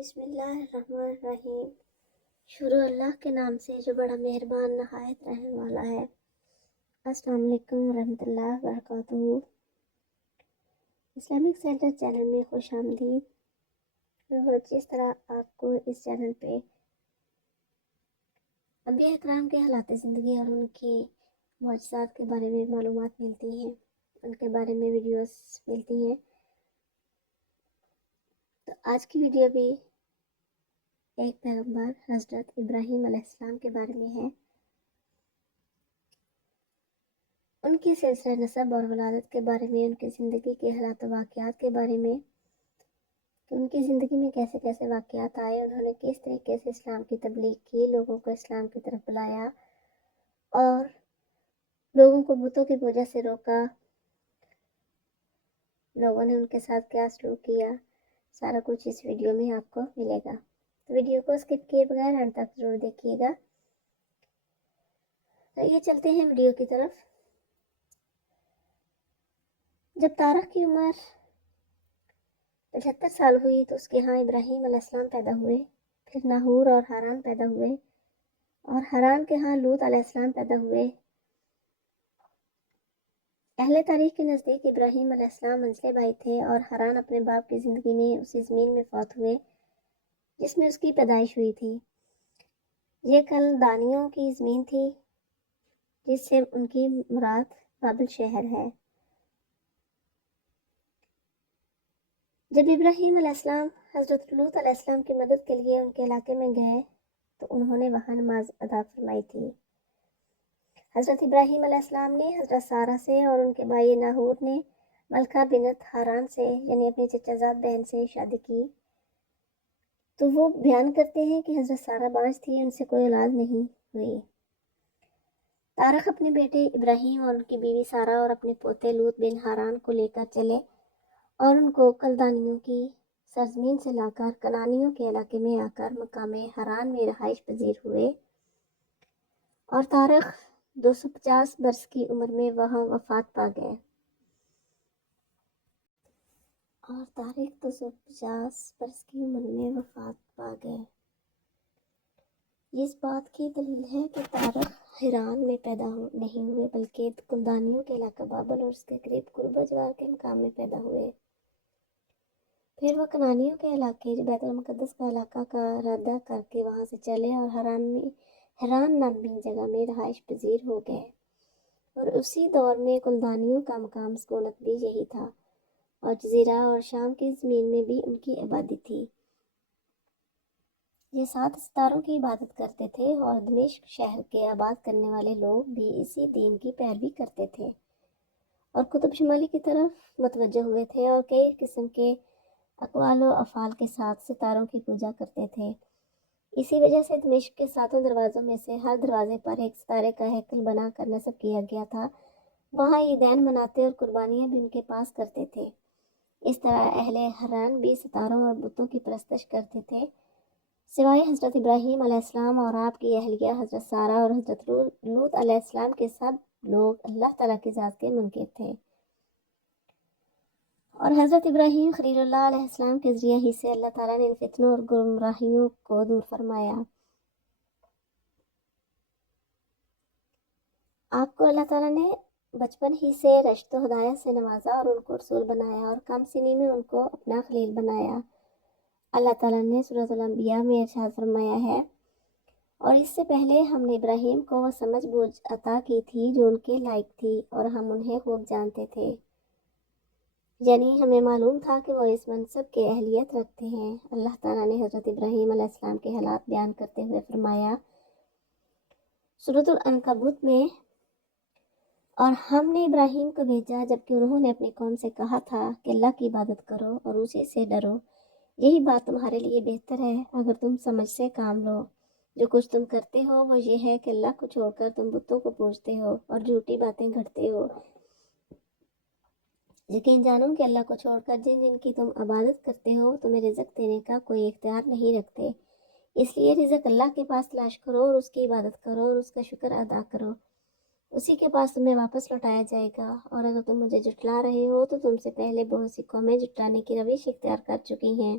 بسم اللہ الرحمن الرحیم۔ شروع اللہ کے نام سے جو بڑا مہربان نہایت رحم والا ہے۔ السلام علیکم ورحمۃ اللہ وبرکاتہ۔ اسلامک سینٹر چینل میں خوش آمدید۔ اور جس طرح آپ کو اس چینل پہ انبیاء اکرام کے حالات زندگی اور ان کی معجزات کے بارے میں معلومات ملتی ہیں، ان کے بارے میں ویڈیوز ملتی ہیں، تو آج کی ویڈیو بھی ایک پیغمبر حضرت ابراہیم علیہ السلام کے بارے میں ہے، ان کی سلسلہ نسب اور ولادت کے بارے میں، ان کی زندگی کے حالات و واقعات کے بارے میں کہ ان کی زندگی میں کیسے کیسے واقعات آئے، انہوں نے کس طریقے سے اسلام کی تبلیغ کی، لوگوں کو اسلام کی طرف بلایا اور لوگوں کو بتوں کی پوجا سے روکا، لوگوں نے ان کے ساتھ کیا سلوک کیا، سارا کچھ اس ویڈیو میں آپ کو ملے گا۔ تو ویڈیو کو اسکپ کیے بغیر اینڈ تک ضرور دیکھیے گا۔ تو یہ چلتے ہیں ویڈیو کی طرف۔ جب تارخ کی عمر 75 سال ہوئی تو اس کے ہاں ابراہیم علیہ السلام پیدا ہوئے، پھر ناہور اور حران پیدا ہوئے، اور حران کے ہاں لوط علیہ السلام پیدا ہوئے۔ اہل تاریخ کے نزدیک ابراہیم علیہ السلام منجلے بھائی تھے اور حران اپنے باپ کی زندگی میں اسی زمین میں فوت ہوئے جس میں اس کی پیدائش ہوئی تھی۔ یہ کلدانیوں کی زمین تھی جس سے ان کی مراد بابل شہر ہے۔ جب ابراہیم علیہ السلام حضرت لوط علیہ السلام کی مدد کے لیے ان کے علاقے میں گئے تو انہوں نے وہاں نماز ادا فرمائی تھی۔ حضرت ابراہیم علیہ السلام نے حضرت سارہ سے اور ان کے بھائی ناہور نے ملکہ بنت حران سے یعنی اپنی چچا زاد بہن سے شادی کی۔ تو وہ بیان کرتے ہیں کہ حضرت سارہ بانجھ تھی، ان سے کوئی اولاد نہیں ہوئی۔ تارخ اپنے بیٹے ابراہیم اور ان کی بیوی سارہ اور اپنے پوتے لوط بن حران کو لے کر چلے اور ان کو کلدانیوں کی سرزمین سے لا کر کنانیوں کے علاقے میں آ کر مقام حران میں رہائش پذیر ہوئے، اور تارخ 250 برس کی عمر میں وہاں وفات پا گئے۔ اس بات کی دلیل ہے کہ تارخ حران میں پیدا نہیں ہوئے بلکہ کلدانیوں کے علاقہ بابل اور اس کے قریب قربہ جوار کے مقام میں پیدا ہوئے۔ پھر وہ کنانیوں کے علاقے جو بیت المقدس کا علاقہ کا ردہ کر کے وہاں سے چلے اور حران نامی جگہ میں رہائش پذیر ہو گئے، اور اسی دور میں کلدانیوں کا مقام سکونت بھی یہی تھا، اور جزیرہ اور شام کی زمین میں بھی ان کی آبادی تھی۔ یہ 7 ستاروں کی عبادت کرتے تھے اور دمشق شہر کے آباد کرنے والے لوگ بھی اسی دین کی پیروی کرتے تھے اور قطب شمالی کی طرف متوجہ ہوئے تھے اور کئی قسم کے اقوال و افعال کے ساتھ ستاروں کی پوجا کرتے تھے۔ اسی وجہ سے دمشق کے 7 دروازوں میں سے ہر دروازے پر ایک ستارے کا ہیکل بنا کر نصب کیا گیا تھا۔ وہاں عیدین مناتے اور قربانیاں بھی ان کے پاس کرتے تھے۔ اس طرح اہل حران بھی ستاروں اور بتوں کی پرستش کرتے تھے، سوائے حضرت ابراہیم علیہ السلام اور آپ کی اہلیہ حضرت سارہ اور حضرت لوط علیہ السلام کے سب لوگ اللہ تعالیٰ کی ذات کے منکر تھے، اور حضرت ابراہیم خلیل اللہ علیہ السلام کے ذریعہ ہی سے اللہ تعالیٰ نے ان فتنوں اور گمراہیوں کو دور فرمایا۔ آپ کو اللہ تعالیٰ نے بچپن ہی سے رشد و ہدایت سے نوازا اور ان کو رسول بنایا اور کم سنی میں ان کو اپنا خلیل بنایا۔ اللہ تعالیٰ نے سورۃ الانبیاء میں ارشاد فرمایا ہے، اور اس سے پہلے ہم نے ابراہیم کو وہ سمجھ بوجھ عطا کی تھی جو ان کے لائق تھی، اور ہم انہیں خوب جانتے تھے، یعنی ہمیں معلوم تھا کہ وہ اس منصب کے اہلیت رکھتے ہیں۔ اللہ تعالیٰ نے حضرت ابراہیم علیہ السلام کے حالات بیان کرتے ہوئے فرمایا سورۃ العنکبوت میں، اور ہم نے ابراہیم کو بھیجا جبکہ انہوں نے اپنی قوم سے کہا تھا کہ اللہ کی عبادت کرو اور اسی سے ڈرو، یہی بات تمہارے لیے بہتر ہے اگر تم سمجھ سے کام لو۔ جو کچھ تم کرتے ہو وہ یہ ہے کہ اللہ کو چھوڑ کر تم بتوں کو پوجتے ہو اور جھوٹی باتیں گھڑتے ہو۔ یقین جانو کہ اللہ کو چھوڑ کر جن جن کی تم عبادت کرتے ہو تمہیں رزق دینے کا کوئی اختیار نہیں رکھتے، اس لیے رزق اللہ کے پاس تلاش کرو اور اس کی عبادت کرو اور اس کا شکر ادا کرو، اسی کے پاس تمہیں واپس لوٹایا جائے گا۔ اور اگر تم مجھے جھٹلا رہے ہو تو تم سے پہلے بہت سی قومیں جھٹلانے کی روش اختیار کر چکی ہیں،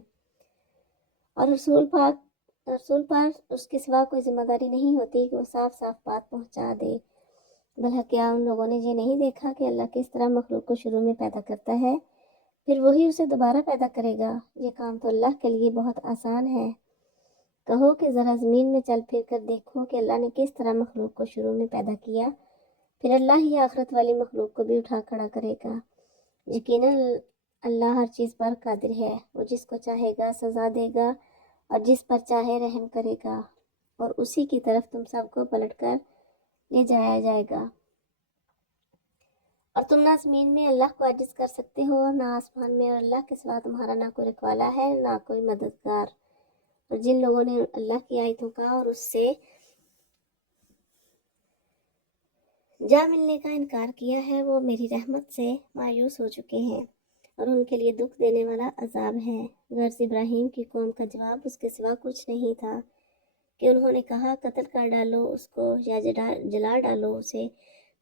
اور رسول پر اس کے سوا کوئی ذمہ داری نہیں ہوتی کہ وہ صاف صاف بات پہنچا دے۔ بھلا کیا ان لوگوں نے یہ نہیں دیکھا کہ اللہ کس طرح مخلوق کو شروع میں پیدا کرتا ہے، پھر وہی اسے دوبارہ پیدا کرے گا؟ یہ کام تو اللہ کے لیے بہت آسان ہے۔ کہو کہ ذرا زمین میں چل پھر کر دیکھو کہ اللہ نے کس طرح مخلوق کو شروع میں پیدا کیا، پھر اللہ ہی آخرت والی مخلوق کو بھی اٹھا کھڑا کرے گا۔ یقیناً اللہ ہر چیز پر قادر ہے، وہ جس کو چاہے گا سزا دے گا اور جس پر چاہے رحم کرے گا، اور اسی کی طرف تم سب کو پلٹ کر لے جایا جائے گا۔ اور تم نہ زمین میں اللہ کو عاجز کر سکتے ہو اور نہ آسمان میں، اور اللہ کے سوا تمہارا نہ کوئی رکھوالا ہے نہ کوئی مددگار۔ اور جن لوگوں نے اللہ کی آیتوں کا اور اس سے جا ملنے کا انکار کیا ہے، وہ میری رحمت سے مایوس ہو چکے ہیں، اور ان کے لیے دکھ دینے والا عذاب ہے۔ غرض ابراہیم کی قوم کا جواب اس کے سوا کچھ نہیں تھا کہ انہوں نے کہا قتل کر ڈالو اس کو یا جلا ڈالو اسے۔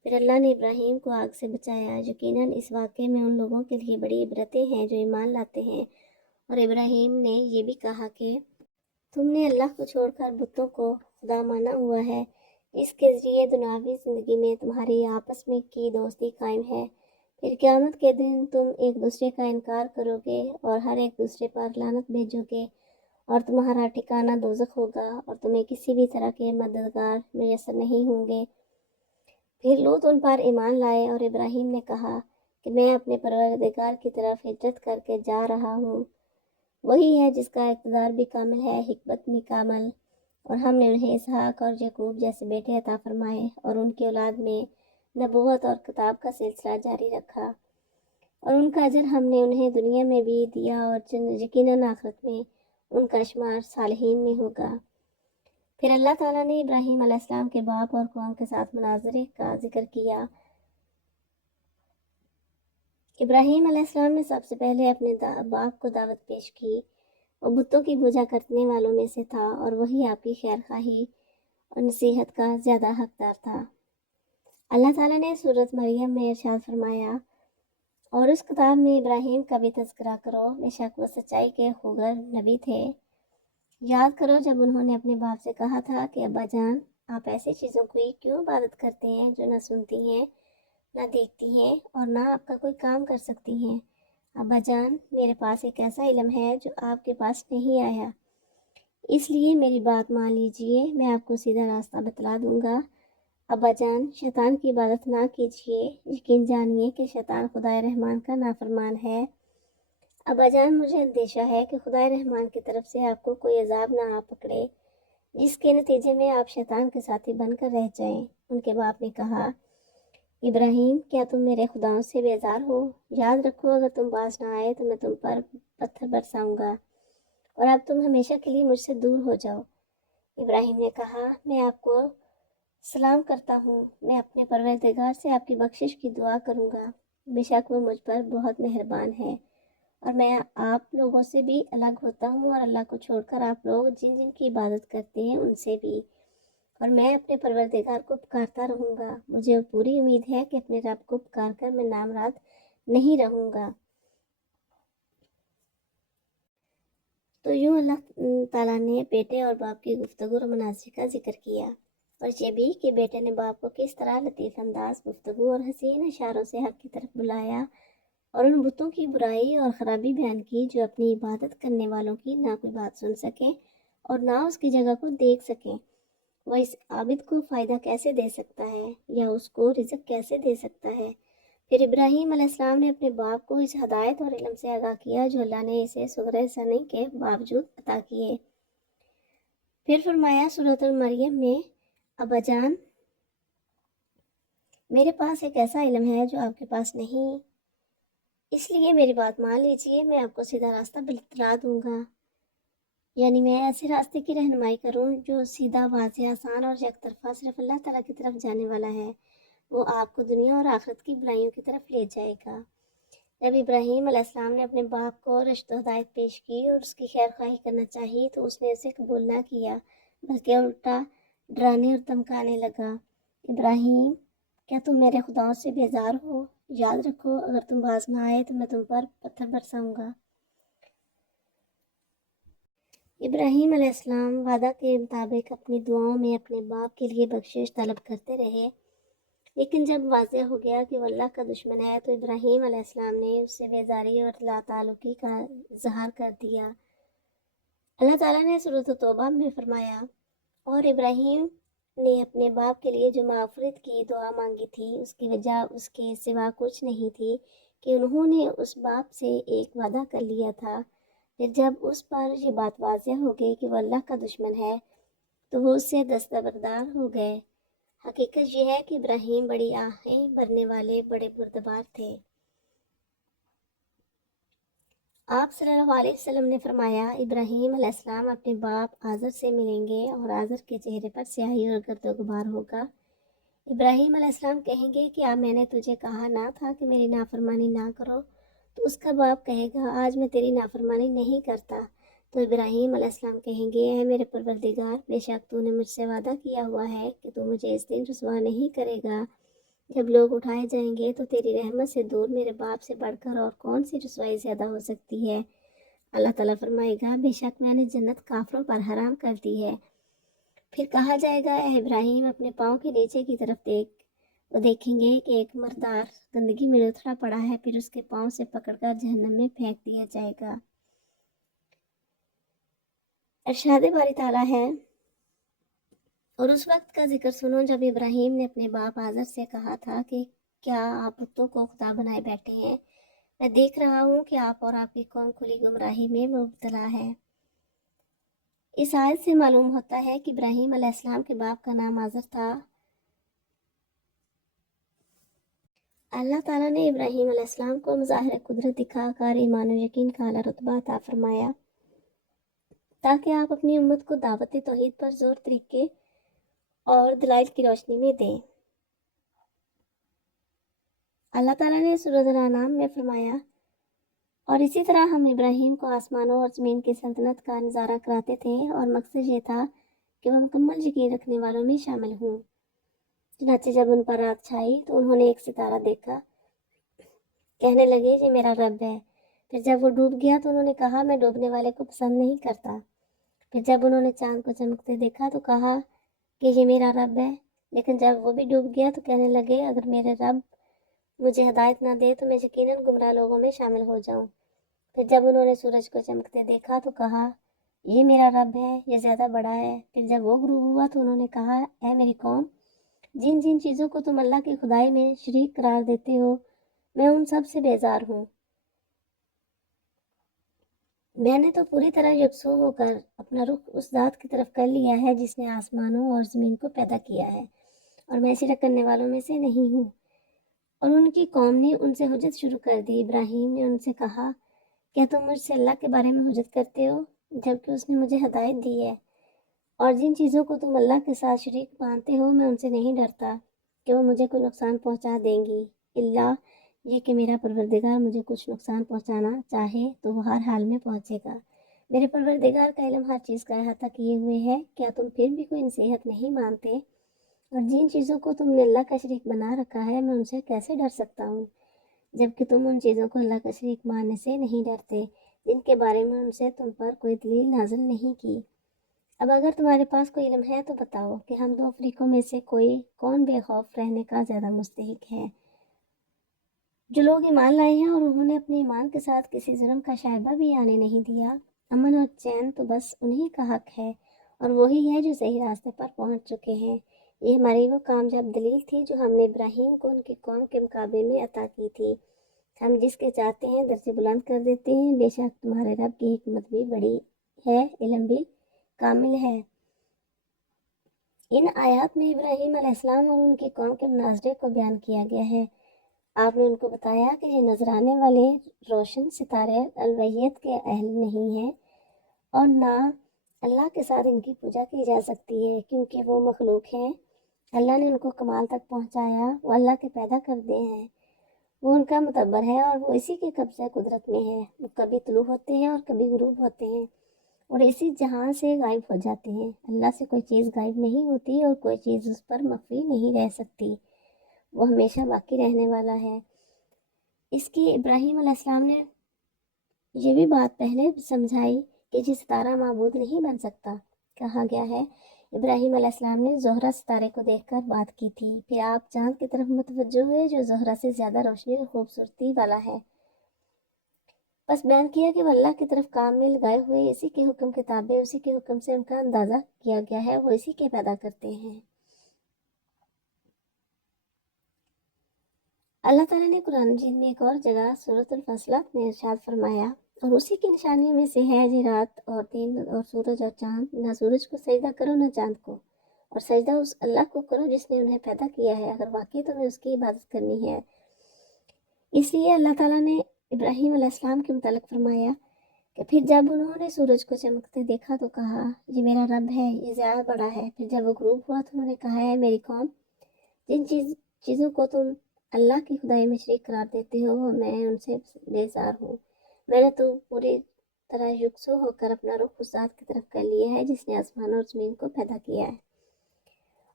پھر اللہ نے ابراہیم کو آگ سے بچایا۔ یقیناً اس واقعے میں ان لوگوں کے لیے بڑی عبرتیں ہیں جو ایمان لاتے ہیں۔ اور ابراہیم نے یہ بھی کہا کہ تم نے اللہ کو چھوڑ کر بتوں کو خدا مانا ہوا ہے، اس کے ذریعے دنیاوی زندگی میں تمہاری آپس میں کی دوستی قائم ہے، پھر قیامت کے دن تم ایک دوسرے کا انکار کرو گے اور ہر ایک دوسرے پر لعنت بھیجو گے، اور تمہارا ٹھکانہ دوزخ ہوگا، اور تمہیں کسی بھی طرح کے مددگار میسر نہیں ہوں گے۔ پھر لوط ان پر ایمان لائے، اور ابراہیم نے کہا کہ میں اپنے پروردگار کی طرف ہجرت کر کے جا رہا ہوں، وہی ہے جس کا اقتدار بھی کامل ہے، حکمت بھی کامل، اور ہم نے انہیں اسحاق اور یعقوب جیسے بیٹے عطا فرمائے، اور ان کی اولاد میں نبوت اور کتاب کا سلسلہ جاری رکھا، اور ان کا اجر ہم نے انہیں دنیا میں بھی دیا، اور یقیناً آخرت میں ان کا شمار صالحین میں ہوگا۔ پھر اللہ تعالیٰ نے ابراہیم علیہ السلام کے باپ اور قوم کے ساتھ مناظرے کا ذکر کیا۔ ابراہیم علیہ السلام نے سب سے پہلے اپنے باپ کو دعوت پیش کی۔ وہ بتوں کی پوجا کرنے والوں میں سے تھا، اور وہی آپ کی خیر خواہی اور نصیحت کا زیادہ حقدار تھا۔ اللہ تعالیٰ نے سورۃ مریم میں ارشاد فرمایا، اور اس کتاب میں ابراہیم کا بھی تذکرہ کرو، بے شک وہ سچائی کے خوگر نبی تھے۔ یاد کرو جب انہوں نے اپنے باپ سے کہا تھا کہ ابا جان، آپ ایسی چیزوں کی کیوں عبادت کرتے ہیں جو نہ سنتی ہیں نہ دیکھتی ہیں اور نہ آپ کا کوئی کام کر سکتی ہیں؟ ابا جان، میرے پاس ایک ایسا علم ہے جو آپ کے پاس نہیں آیا، اس لیے میری بات مان لیجئے، میں آپ کو سیدھا راستہ بتلا دوں گا۔ ابا جان، شیطان کی عبادت نہ کیجیے، یقین جانیے کہ شیطان خدائے رحمان کا نافرمان ہے۔ ابا جان، مجھے اندیشہ ہے کہ خدائے رحمان کی طرف سے آپ کو کوئی عذاب نہ آ پکڑے جس کے نتیجے میں آپ شیطان کے ساتھی بن کر رہ جائیں۔ ان کے باپ نے کہا، ابراہیم، کیا تم میرے خداؤں سے بیزار ہو؟ یاد رکھو اگر تم باز نہ آئے تو میں تم پر پتھر برساؤں گا، اور اب تم ہمیشہ کے لیے مجھ سے دور ہو جاؤ۔ ابراہیم نے کہا، میں آپ کو سلام کرتا ہوں، میں اپنے پروردگار سے آپ کی بخشش کی دعا کروں گا، بے شک وہ مجھ پر بہت مہربان ہے، اور میں آپ لوگوں سے بھی الگ ہوتا ہوں، اور اللہ کو چھوڑ کر آپ لوگ جن جن کی عبادت کرتے ہیں ان سے بھی، اور میں اپنے پروردگار کو پکارتا رہوں گا۔ مجھے پوری امید ہے کہ اپنے رب کو پکار کر میں نامراد نہیں رہوں گا۔ تو یوں اللہ تعالیٰ نے بیٹے اور باپ کی گفتگو اور مناظرے کا ذکر کیا، اور یہ بھی کہ بیٹے نے باپ کو کس طرح لطیف انداز گفتگو اور حسین اشاروں سے حق کی طرف بلایا، اور ان بتوں کی برائی اور خرابی بیان کی جو اپنی عبادت کرنے والوں کی نہ کوئی بات سن سکیں اور نہ اس کی جگہ کو دیکھ سکیں۔ وہ اس عابد کو فائدہ کیسے دے سکتا ہے یا اس کو رزق کیسے دے سکتا ہے؟ پھر ابراہیم علیہ السلام نے اپنے باپ کو اس ہدایت اور علم سے آگاہ کیا جو اللہ نے اسے صغرِ سنی کے باوجود عطا کیے۔ پھر فرمایا سورۃ المریم میں، ابا جان، میرے پاس ایک ایسا علم ہے جو آپ کے پاس نہیں، اس لیے میری بات مان لیجئے، میں آپ کو سیدھا راستہ بتلا دوں گا، یعنی میں ایسے راستے کی رہنمائی کروں جو سیدھا، واضح، آسان اور یک طرفہ صرف اللہ تعالیٰ کی طرف جانے والا ہے۔ وہ آپ کو دنیا اور آخرت کی بھلائیوں کی طرف لے جائے گا۔ جب ابراہیم علیہ السلام نے اپنے باپ کو رشد و ہدایت پیش کی اور اس کی خیر خواہی کرنا چاہی تو اس نے اسے قبول نہ کیا، بلکہ الٹا ڈرانے اور دھمکانے لگا، ابراہیم، کیا تم میرے خداؤں سے بیزار ہو؟ یاد رکھو اگر تم باز نہ آئے تو میں تم پر پتھر برساؤں گا۔ ابراہیم علیہ السلام وعدہ کے مطابق اپنی دعاؤں میں اپنے باپ کے لیے بخشش طلب کرتے رہے، لیکن جب واضح ہو گیا کہ وہ اللہ کا دشمن ہے تو ابراہیم علیہ السلام نے اس سے بیزاری اور لا تعلقی کا اظہار کر دیا۔ اللہ تعالیٰ نے سورۃ توبہ میں فرمایا، اور ابراہیم نے اپنے باپ کے لیے جو مغفرت کی دعا مانگی تھی اس کی وجہ اس کے سوا کچھ نہیں تھی کہ انہوں نے اس باپ سے ایک وعدہ کر لیا تھا۔ پھر جب اس پر یہ بات واضح ہو گئی کہ وہ اللہ کا دشمن ہے تو وہ اس سے دستبردار ہو گئے۔ حقیقت یہ ہے کہ ابراہیم بڑی آہیں بھرنے والے بڑے بردبار تھے۔ آپ صلی اللہ علیہ وسلم نے فرمایا، ابراہیم علیہ السلام اپنے باپ آزر سے ملیں گے اور آزر کے چہرے پر سیاہی اور گرد و غبار ہوگا۔ ابراہیم علیہ السلام کہیں گے کہ میں نے تجھے کہا نہ تھا کہ میری نافرمانی نہ کرو، تو اس کا باپ کہے گا آج میں تیری نافرمانی نہیں کرتا، تو ابراہیم علیہ السلام کہیں گے اے میرے پروردگار، بے شک تو نے مجھ سے وعدہ کیا ہوا ہے کہ تو مجھے اس دن رسوا نہیں کرے گا جب لوگ اٹھائے جائیں گے، تو تیری رحمت سے دور میرے باپ سے بڑھ کر اور کون سی رسوائی زیادہ ہو سکتی ہے۔ اللہ تعالیٰ فرمائے گا بے شک میں نے جنت کافروں پر حرام کر دی ہے۔ پھر کہا جائے گا اے ابراہیم اپنے پاؤں کے نیچے کی طرف دیکھ، وہ دیکھیں گے کہ ایک مردار گندگی میں لتھڑا پڑا ہے، پھر اس کے پاؤں سے پکڑ کر جہنم میں پھینک دیا جائے گا۔ ارشاد باری تعالیٰ ہے، اور اس وقت کا ذکر سنو جب ابراہیم نے اپنے باپ آزر سے کہا تھا کہ کیا آپ بتوں کو خدا بنائے بیٹھے ہیں؟ میں دیکھ رہا ہوں کہ آپ اور آپ کی قوم کھلی گمراہی میں مبتلا ہے۔ اس آیت سے معلوم ہوتا ہے کہ ابراہیم علیہ السلام کے باپ کا نام آزر تھا۔ اللہ تعالیٰ نے ابراہیم علیہ السلام کو مظاہر قدرت دکھا کر ایمان و یقین کا اعلیٰ رتبہ عطا فرمایا تاکہ آپ اپنی امت کو دعوت توحید پر زور طریقے اور دلائل کی روشنی میں دیں۔ اللہ تعالیٰ نے سورۃ الانعام میں فرمایا، اور اسی طرح ہم ابراہیم کو آسمانوں اور زمین کی سلطنت کا نظارہ کراتے تھے اور مقصد یہ تھا کہ وہ مکمل یقین رکھنے والوں میں شامل ہوں۔ چنانچہ جب ان پر رات چھائی تو انہوں نے ایک ستارہ دیکھا، کہنے لگے یہ میرا رب ہے۔ پھر جب وہ ڈوب گیا تو انہوں نے کہا میں ڈوبنے والے کو پسند نہیں کرتا۔ پھر جب انہوں نے چاند کو چمکتے دیکھا تو کہا کہ یہ میرا رب ہے، لیکن جب وہ بھی ڈوب گیا تو کہنے لگے اگر میرے رب مجھے ہدایت نہ دے تو میں یقیناً گمراہ لوگوں میں شامل ہو جاؤں۔ پھر جب انہوں نے سورج کو چمکتے دیکھا تو کہا یہ میرا رب ہے، یہ زیادہ بڑا ہے۔ پھر جب وہ غروب ہوا تو انہوں نے کہا اے میری قوم، جن جن چیزوں کو تم اللہ کی خدائی میں شریک قرار دیتے ہو میں ان سب سے بیزار ہوں۔ میں نے تو پوری طرح یکسو ہو کر اپنا رخ اس ذات کی طرف کر لیا ہے جس نے آسمانوں اور زمین کو پیدا کیا ہے، اور میں شرک کرنے والوں میں سے نہیں ہوں۔ اور ان کی قوم نے ان سے حجت شروع کر دی۔ ابراہیم نے ان سے کہا کیا تم مجھ سے اللہ کے بارے میں حجت کرتے ہو جبکہ اس نے مجھے ہدایت دی ہے؟ اور جن چیزوں کو تم اللہ کے ساتھ شریک مانتے ہو میں ان سے نہیں ڈرتا کہ وہ مجھے کوئی نقصان پہنچا دیں گی، اللہ یہ کہ میرا پروردگار مجھے کچھ نقصان پہنچانا چاہے تو وہ ہر حال میں پہنچے گا۔ میرے پروردگار کا علم ہر چیز کا احاطہ کیے ہوئے ہے، کیا تم پھر بھی کوئی نصیحت نہیں مانتے؟ اور جن چیزوں کو تم نے اللہ کا شریک بنا رکھا ہے میں ان سے کیسے ڈر سکتا ہوں جبکہ تم ان چیزوں کو اللہ کا شریک ماننے سے نہیں ڈرتے جن کے بارے میں ان سے تم پر کوئی دلیل نازل نہیں کی۔ اب اگر تمہارے پاس کوئی علم ہے تو بتاؤ کہ ہم دو فریقوں میں سے کون بے خوف رہنے کا زیادہ مستحق ہے؟ جو لوگ ایمان لائے ہیں اور انہوں نے اپنے ایمان کے ساتھ کسی ظلم کا شائبہ بھی آنے نہیں دیا، امن اور چین تو بس انہی کا حق ہے، اور وہی ہے جو صحیح راستے پر پہنچ چکے ہیں۔ یہ ہماری وہ کامیاب دلیل تھی جو ہم نے ابراہیم کو ان کی قوم کے مقابلے میں عطا کی تھی۔ ہم جس کے چاہتے ہیں درجے بلند کر دیتے ہیں، بے شک تمہارے رب کی حکمت بھی بڑی ہے، علم بھی کامل ہے۔ ان آیات میں ابراہیم علیہ السلام اور ان کی قوم کے مناظرے کو بیان کیا گیا ہے۔ آپ نے ان کو بتایا کہ یہ نظر آنے والے روشن ستارے الوہیت کے اہل نہیں ہیں اور نہ اللہ کے ساتھ ان کی پوجا کی جا سکتی ہے کیونکہ وہ مخلوق ہیں۔ اللہ نے ان کو کمال تک پہنچایا، وہ اللہ کے پیدا کردے ہیں، وہ ان کا متبر ہے اور وہ اسی کے قبضہ قدرت میں ہے۔ وہ کبھی طلوع ہوتے ہیں اور کبھی غروب ہوتے ہیں اور اسی جہاں سے غائب ہو جاتے ہیں۔ اللہ سے کوئی چیز غائب نہیں ہوتی اور کوئی چیز اس پر مخفی نہیں رہ سکتی، وہ ہمیشہ باقی رہنے والا ہے۔ اس کی ابراہیم علیہ السلام نے یہ بھی بات پہلے سمجھائی کہ یہ ستارہ معبود نہیں بن سکتا۔ کہا گیا ہے ابراہیم علیہ السلام نے زہرہ ستارے کو دیکھ کر بات کی تھی، پھر آپ چاند کی طرف متوجہ ہوئے جو زہرہ سے زیادہ روشنی اور خوبصورتی والا ہے۔ بس بیان کیا کہ وہ اللہ کی طرف کام میں لگائے ہوئے اسی کے حکم کے تابع، اسی کے حکم سے ان کا اندازہ کیا گیا ہے، وہ اسی کے پیدا کرتے ہیں۔ اللہ تعالیٰ نے قرآن مجید میں ایک اور جگہ سورۃ الفصلت میں ارشاد فرمایا، اور اسی کی نشانیوں میں سے ہے جی رات اور دن اور سورج اور چاند، نہ سورج کو سجدہ کرو نہ چاند کو، اور سجدہ اس اللہ کو کرو جس نے انہیں پیدا کیا ہے، اگر واقعی تمہیں اس کی عبادت کرنی ہے۔ اس لیے اللہ تعالیٰ نے ابراہیم علیہ السلام کے متعلق فرمایا کہ پھر جب انہوں نے سورج کو چمکتے دیکھا تو کہا یہ میرا رب ہے، یہ زیادہ بڑا ہے۔ پھر جب وہ غروب ہوا تو انہوں نے کہا ہے میری قوم، جن چیزوں کو تم اللہ کی خدائی میں شریک قرار دیتے ہو میں ان سے بیزار ہوں۔ میں نے تو پوری طرح یکسو ہو کر اپنا رخ اس ذات کی طرف کر لیا ہے جس نے آسمان اور زمین کو پیدا کیا ہے،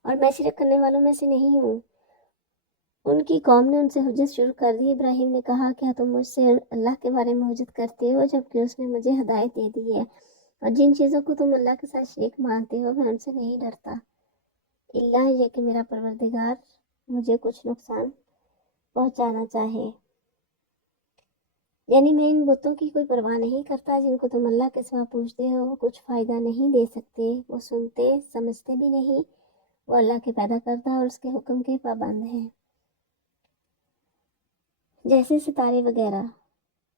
اور میں شرک کرنے والوں میں سے نہیں ہوں۔ ان کی قوم نے ان سے حجت شروع کر دی۔ ابراہیم نے کہا کیا تم مجھ سے اللہ کے بارے میں حجت کرتے ہو جبکہ اس نے مجھے ہدایت دے دی ہے، اور جن چیزوں کو تم اللہ کے ساتھ شریک مانتے ہو میں ان سے نہیں ڈرتا، اللہ یہ کہ میرا پروردگار مجھے کچھ نقصان پہنچانا چاہے۔ یعنی میں ان بتوں کی کوئی پرواہ نہیں کرتا جن کو تم اللہ کے سوا پوجتے ہو، وہ کچھ فائدہ نہیں دے سکتے، وہ سنتے سمجھتے بھی نہیں، وہ اللہ کے پیدا کرتا اور اس کے حکم کے پابند ہیں، جیسے ستارے وغیرہ،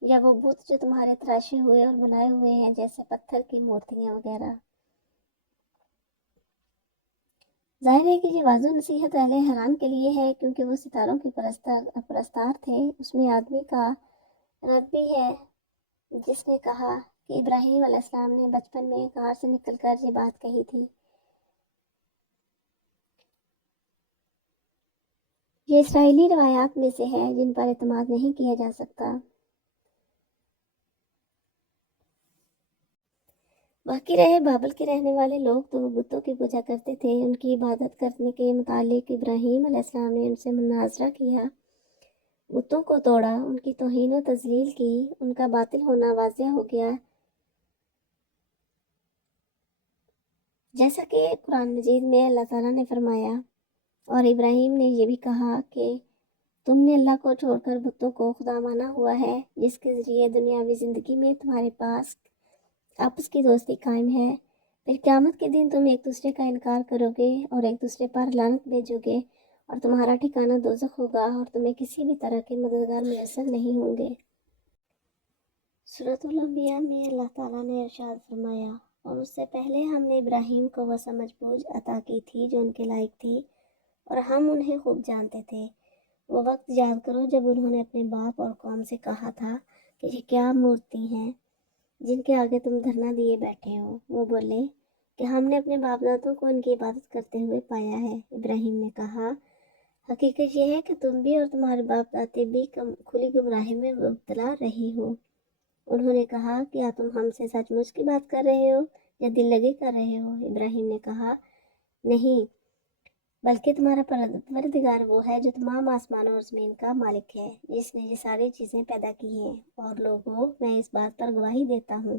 یا وہ بت جو تمہارے تراشے ہوئے اور بنائے ہوئے ہیں جیسے پتھر کی مورتیاں وغیرہ۔ ظاہر ہے کہ یہ واضح نصیحت اہل حران کے لیے ہے کیونکہ وہ ستاروں کے پرستار تھے۔ اس میں آدمی کا رد بھی ہے جس نے کہا کہ ابراہیم علیہ السلام نے بچپن میں غار سے نکل کر یہ بات کہی تھی۔ یہ اسرائیلی روایات میں سے ہے جن پر اعتماد نہیں کیا جا سکتا۔ باقی رہے بابل کے رہنے والے لوگ تو وہ بتوں کی پوجا کرتے تھے۔ ان کی عبادت کرنے کے متعلق ابراہیم علیہ السلام نے ان سے مناظرہ کیا، بتوں کو توڑا، ان کی توہین و تذلیل کی، ان کا باطل ہونا واضح ہو گیا، جیسا کہ قرآن مجید میں اللہ تعالیٰ نے فرمایا۔ اور ابراہیم نے یہ بھی کہا کہ تم نے اللہ کو چھوڑ کر بتوں کو خدا مانا ہوا ہے جس کے ذریعے دنیاوی زندگی میں تمہارے پاس آپس کی دوستی قائم ہے، پھر قیامت کے دن تم ایک دوسرے کا انکار کرو گے اور ایک دوسرے پر لعنت بھیجو گے، اور تمہارا ٹھکانہ دوزخ ہوگا اور تمہیں کسی بھی طرح کے مددگار میسر نہیں ہوں گے۔ سورۃ الانبیاء میں اللہ تعالیٰ نے ارشاد فرمایا، اور اس سے پہلے ہم نے ابراہیم کو وہ سمجھ بوجھ عطا کی تھی جو ان کے لائق تھی، اور ہم انہیں خوب جانتے تھے۔ وہ وقت یاد کرو جب انہوں نے اپنے باپ اور قوم سے کہا تھا کہ یہ کیا مورتی ہیں جن کے آگے تم دھرنا دیے بیٹھے ہو؟ وہ بولے کہ ہم نے اپنے باپ دادوں کو ان کی عبادت کرتے ہوئے پایا ہے۔ ابراہیم نے کہا حقیقت یہ ہے کہ تم بھی اور تمہارے باپ دادے بھی کھلی گمراہی میں مبتلا رہی ہو۔ انہوں نے کہا کیا تم ہم سے سچ مچ کی بات کر رہے ہو یا دل لگی کر رہے ہو؟ ابراہیم نے کہا نہیں، بلکہ تمہارا پروردگار وہ ہے جو تمام آسمانوں اور زمین کا مالک ہے، جس نے یہ ساری چیزیں پیدا کی ہیں، اور لوگوں میں اس بات پر گواہی دیتا ہوں،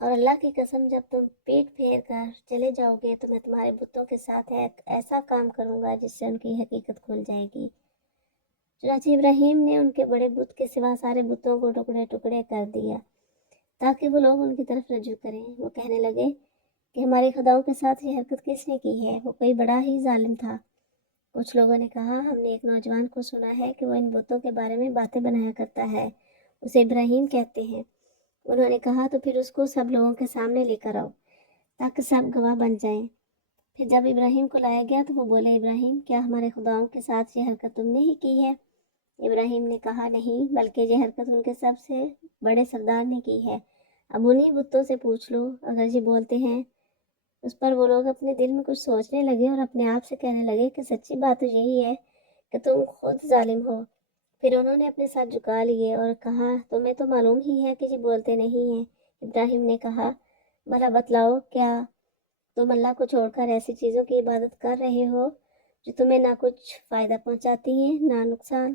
اور اللہ کی قسم جب تم پیٹ پھیر کر چلے جاؤ گے تو میں تمہارے بتوں کے ساتھ ایک ایسا کام کروں گا جس سے ان کی حقیقت کھل جائے گی۔ چنانچہ ابراہیم نے ان کے بڑے بت کے سوا سارے بتوں کو ٹکڑے ٹکڑے کر دیا تاکہ وہ لوگ ان کی طرف رجوع کریں۔ وہ کہنے لگے کہ ہمارے خداؤں کے ساتھ یہ حرکت کس نے کی ہے؟ وہ کوئی بڑا ہی ظالم تھا۔ کچھ لوگوں نے کہا ہم نے ایک نوجوان کو سنا ہے کہ وہ ان بتوں کے بارے میں باتیں بنایا کرتا ہے، اسے ابراہیم کہتے ہیں۔ انہوں نے کہا تو پھر اس کو سب لوگوں کے سامنے لے کر آؤ تاکہ سب گواہ بن جائیں۔ پھر جب ابراہیم کو لایا گیا تو وہ بولے ابراہیم کیا ہمارے خداؤں کے ساتھ یہ حرکت تم نے ہی کی ہے؟ ابراہیم نے کہا نہیں، بلکہ یہ حرکت ان کے سب سے بڑے سردار نے کی ہے۔ اب انہی بتوں سے پوچھ لو اگر یہ بولتے ہیں۔ اس پر وہ لوگ اپنے دل میں کچھ سوچنے لگے اور اپنے آپ سے کہنے لگے کہ سچی بات تو یہی ہے کہ تم خود ظالم ہو۔ پھر انہوں نے اپنے ساتھ جھکا لیے اور کہا تمہیں تو معلوم ہی ہے کہ یہ بولتے نہیں ہیں۔ ابراہیم نے کہا بھلا بتلاؤ کیا تم اللہ کو چھوڑ کر ایسی چیزوں کی عبادت کر رہے ہو جو تمہیں نہ کچھ فائدہ پہنچاتی ہیں نہ نقصان؟